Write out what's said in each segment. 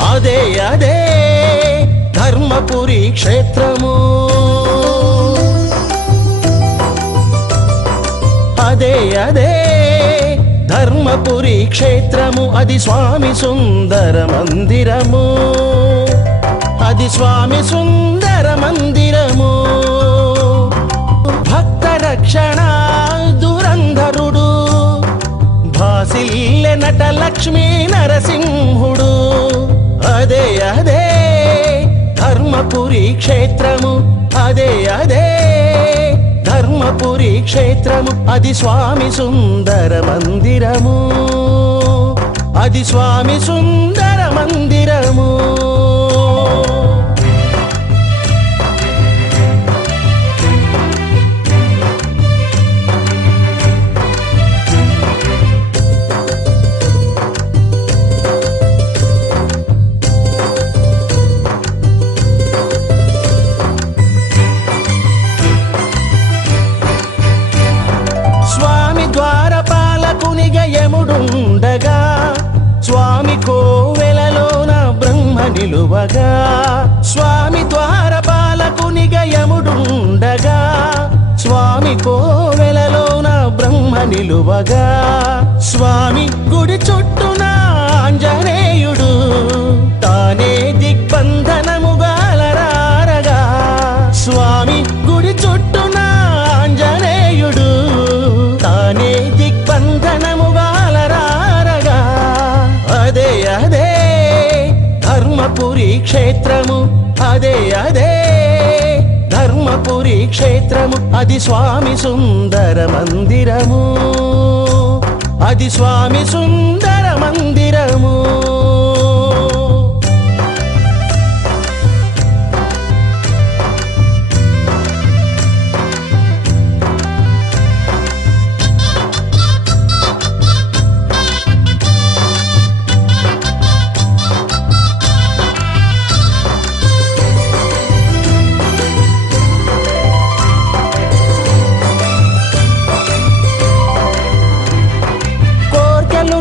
అదే అదే ధర్మపురి క్షేత్రము. అదే అదే ధర్మపురి క్షేత్రము. అది స్వామి సుందర మందిరము. అది స్వామి సుందర మందిరము. భక్త రక్షణ దురంధరుడు భాసిల్లె నట లక్ష్మీ నరసింహుడు. అదే అదే ధర్మపురి క్షేత్రము. అదే అదే ధర్మపురి క్షేత్రము. అది స్వామి సుందర మందిరము. అది స్వామి సుందర మందిరము. యముడుండగా స్వామి కోవెలలోన బ్రహ్మ నిలువగా. స్వామి ద్వారపాలకునిగా యముడుండగా స్వామి కోవెలలోన బ్రహ్మ నిలువగా. స్వామి గుడి చుట్టూన ఆంజనేయుడు తానే దిగ్బంధనముగా అలరారగా. స్వామి గుడి చుట్టూన ఆంజనేయుడు తానే దిగ్బంధనముగా అలరారగా. అదే అదే ధర్మపురి క్షేత్రము. అదే అదే ధర్మపురి క్షేత్రము. అది స్వామి సుందర మందిరము. అది స్వామి సుందర మందిరము.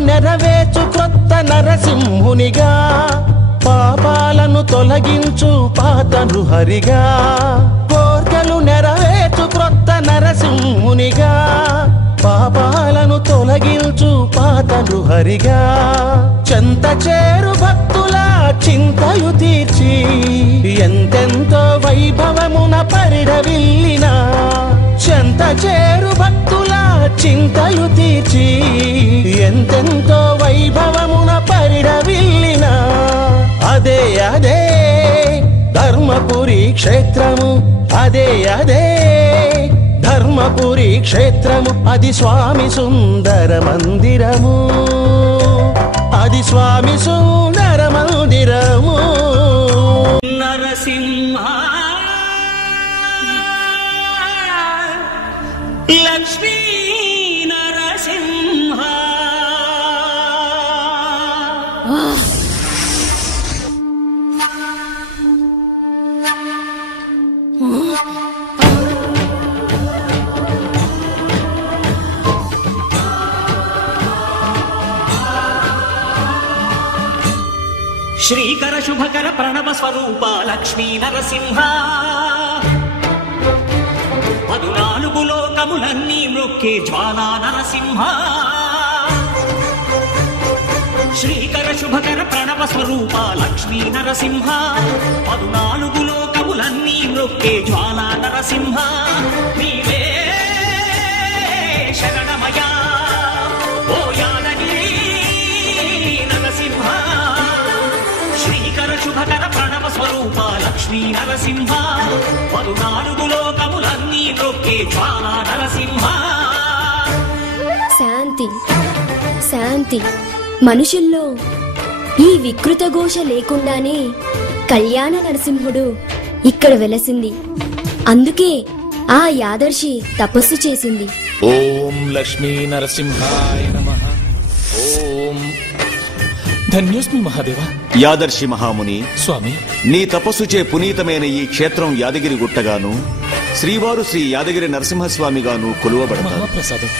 నెరవేర్చు క్రొత్త నరసింహునిగా పాపాలను తొలగించు పాత నృహరిగా. కోర్కెలు నెరవేర్చు క్రొత్త నరసింహునిగా పాపాలను తొలగించు పాత నృహరిగా. చెంత చేరు భక్తుల చింతయు తీర్చి ఎంతెంతో వైభవమున పరిడవిల్లిన. చెంత చేరు భక్తుల చింతయు తీర్చి ఎంతెంతో వైభవమున పరిడవిల్లిన. అదే అదే ధర్మపురి క్షేత్రము. అదే అదే ధర్మపురి క్షేత్రము. అది స్వామి సుందర మందిరము. అది స్వామి సుందర మందిరము. నరసింహ లక్ష్మీ నరసింహ. శ్రీకర శుభకర ప్రణవ స్వరూప లక్ష్మీ నరసింహ. 14 లోకములన్నీ మ్రొక్కే జ్వాలా నరసింహ. శ్రీకర శుభకర ప్రణవ స్వరూప లక్ష్మీ నరసింహ. 14 లోకములన్నీ మ్రొక్కే జ్వాలా నరసింహ. నీవే శరణమయా ఓ యాదగిరి నరసింహ. శ్రీకర శుభకర ప్రణవ స్వరూప లక్ష్మీ నరసింహ. 14 లోకములన్నీ మ్రొక్కే జ్వాలా నరసింహ. శాంతి శాంతి. మనుషుల్లో ఈ వికృత ఘోష లేకుండానే కళ్యాణ నరసింహుడు ఇక్కడ వెలసింది. అందుకే ఆ యాదర్శి తపస్సు చేసింది. ఓం లక్ష్మీ నరసింహాయ నమః. ఓం ధన్యోస్మి మహాదేవ. యాదర్శి మహాముని స్వామి, నీ తపస్సుచే పునీతమైన ఈ క్షేత్రం యాదగిరి గుట్టగాను శ్రీవారు శ్రీ యాదగిరి నరసింహస్వామిగాను కొలువబడతారు. మహాప్రసాదం.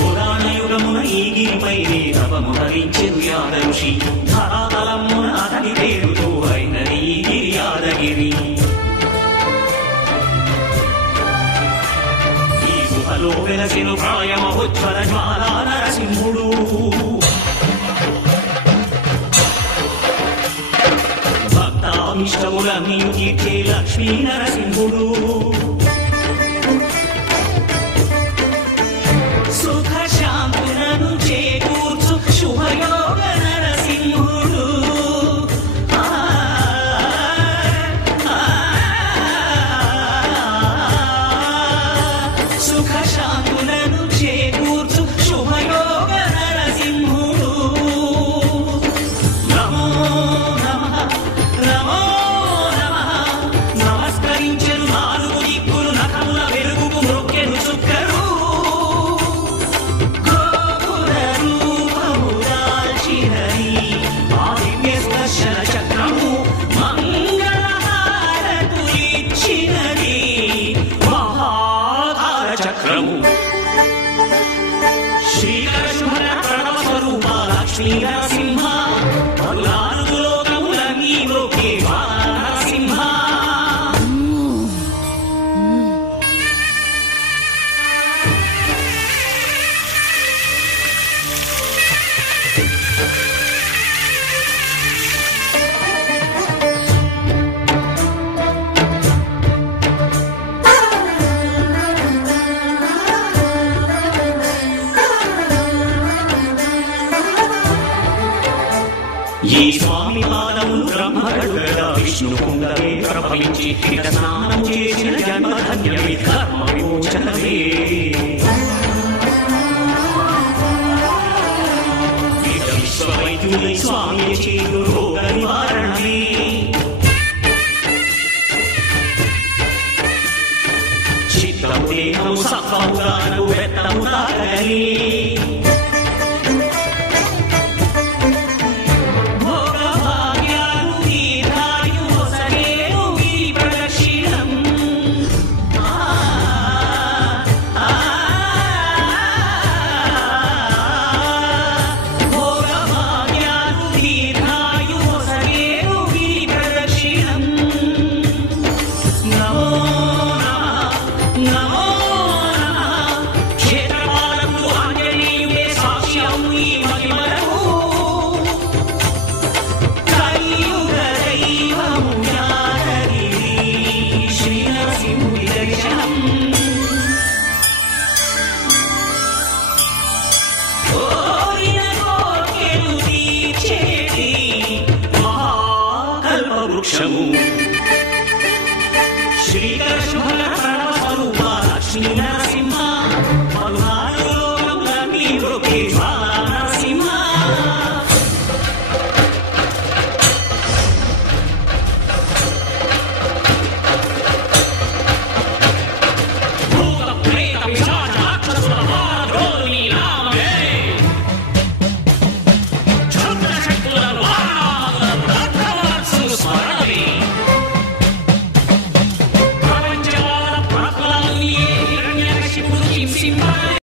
పురాణ యుగమున ఈ గిరిపై రూపము ధరించెను యాద ఋషి ధరాతలమున అతని పేరుతో అయినది గిరి యాదగిరి. ఈ గుహలో వెలసెను ప్రాయమహోజ్వల జ్వాలా నరసింహుడు. భక్తామిష్టములన్నీ తీర్చే లక్ష్మీ నరసింహుడు. సుఖ శాంతులను చేకూర్చు శుభయోగ నరసింహుడు. సుఖ శాంతులను చేకూర్చు శుభయోగ నరసింహుడు. నమో నమః నమో నమః. నమస్కరించెను నాలుగు దిక్కులు నఖముల వెలుగుకు మొక్కెను చుక్కరు. గోపుర రూపము దాల్చినది ఆ దివ్య స్పర్శన చక్రము మంగళహారతులిచ్చినది మహాకార చక్రము. శ్రీకర శుభర ప్రణవ స్వరూప లక్ష్మీ నరసింహ పలునాలుగు లోకములన్నీ మ్రోకే నరసింహ. ఈ స్వామి పాదములు బ్రహ్మగడుగదా విష్ణు కుండలే ప్రభవించి ఇట స్నానము చేసిన జన్మధన్యమే కర్మ విమోచనమే. ఇట విశ్వవైద్యులై స్వామి చేరు రోగ నివారణమే. చిత్తము దేహము సత్వముగాను వెత్తము తాగలే. శ్రీకర శుభల ప్రణవ స్వరూప లక్ష్మీ నరసింహ పలునాలుగు లోకములన్నీ మ్రోకే